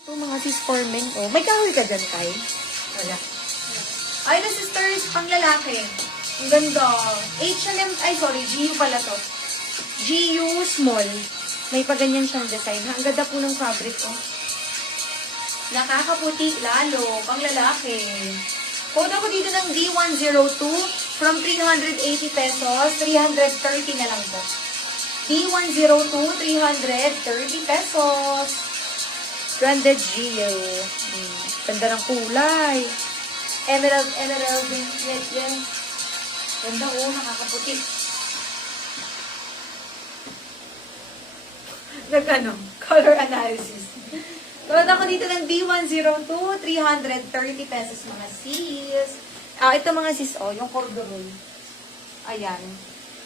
Ito mga sis for men. Oh, may kahoy ka dyan, Kai? Wala. Ay, na sisters, pang lalaki. Ang ganda. H&M, ay sorry, GU pala to. GU small. May pa ganyan siyang design. Ang ganda po ng fabric, oh. Nakakaputi lalo, pang lalaki. Code ako dito ng D102 from 380 pesos, 330 na lang po. D102, 330 pesos. Branded GU. Ganda ng kulay. Emerald, yan. Ganda, oh, nakakaputi. Nagano, color analysis. Tulad ako dito ng D102, 330 pesos mga sis. Ito mga sis, oh, yung corduroy. Ayan.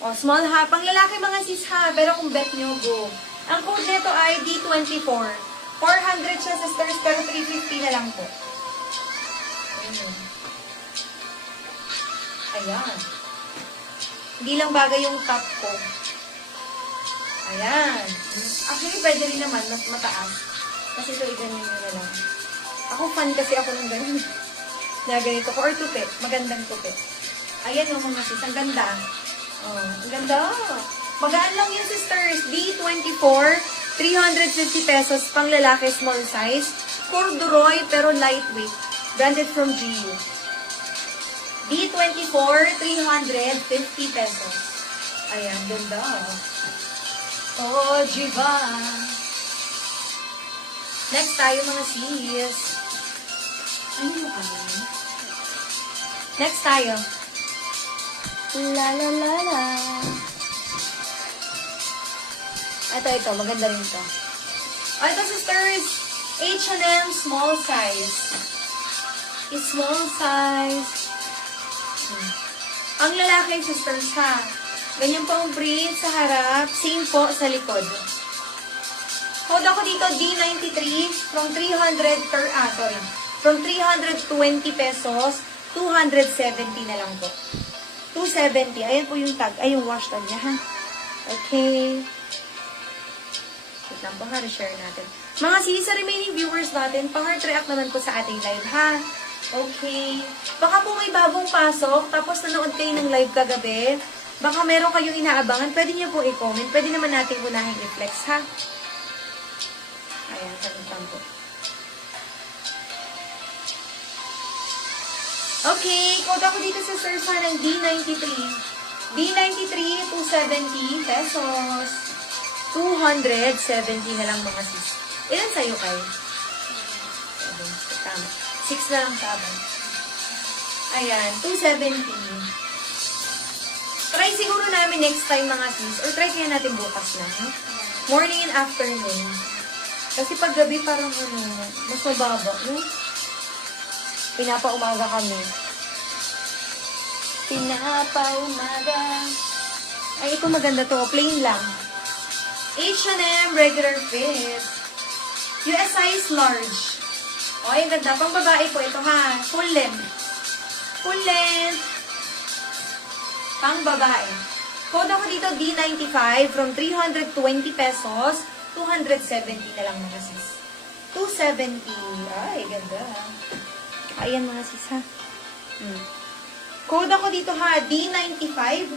O, small ha. Pang lalaki mga sis ha. Pero kung bet nyo, go. Ang code nito ay D24. 400 siya sisters, pero 350 na lang po. Ayan. Hindi lang bagay yung top ko. Ayan. Actually, pwede rin naman, mas mataas. Kasi ito, i-ganyan nyo na lang. Ako, fan kasi ako ng ganyan. Na ganito ko. Or tupi. Magandang tupi. Ayan yung mga sis. Ang ganda. Oh, ang ganda. Magaan lang yung sisters. D24, 350 pesos. Pang lalaki, small size. Corduroy, pero lightweight. Branded from GU. D24, 350 pesos. Ayan, ganda. Oh, Jiva. Next tayo mga sis. Ano yung ano? Next tayo. La la la la. Ito. Maganda rin ito. Ito sisters. H&M small size. Small size. Ang lalaki sisters ha. Ganyan po ang print sa harap. Same po sa likod. Code ako dito, D93, from 320 pesos, 270 na lang po. 270. Ayan po yung tag. Ay, yung wash tag niya, ha? Okay. Wait lang po, ha? Share natin. Mga sis, sa remaining viewers natin, pang-heart react naman po sa ating live, ha? Okay. Baka po may bagong pasok, tapos nanood kayo ng live kagabi. Baka meron kayong inaabangan, pwede niyo po i-comment. Pwede naman natin unahing i-flex, ha? Ayan, tanong po. Okay, code ako dito sa Sursa ng D93. D93, 270 pesos. 270 na lang mga sis. Ilan sa'yo, Kai? 7. Tama. 6 na lang sabang. Ayan, 270. Try siguro namin next time mga sis. Or try kaya natin bukas na. No? Morning and afternoon. Kasi pag gabi parang mas mababa, no? Pinapaumaga kami. Pinapaumaga. Ay, ito maganda to. Plain lang. H&M regular fit. US size large. O, ay, ganda. Pang babae po ito, ha? Full length. Full length. Pang babae. Code ako dito, D95 from 320 pesos. 270 na lang mga sis. 270. Ay, ganda. Ayan mga sis, ha? Code ako dito, ha? D95.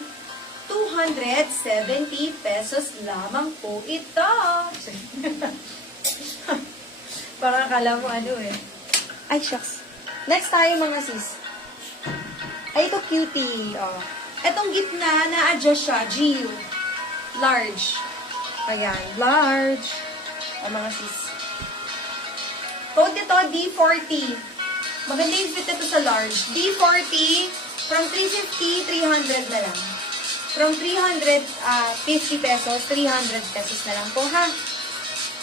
270 pesos lamang po ito. Parang akala mo ano eh. Ay, shucks. Next tayo mga sis. Ay, ito cutie. Oh. Etong gitna, na-adjust siya. GU. Large. Ayan, large. O mga sis. Code nito, D40. Maganda yung fit nito sa large. D40, from 350, 300 na lang. From 350 pesos, 300 pesos na lang po, ha?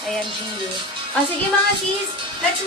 Ayan, GU. O, sige mga sis, let's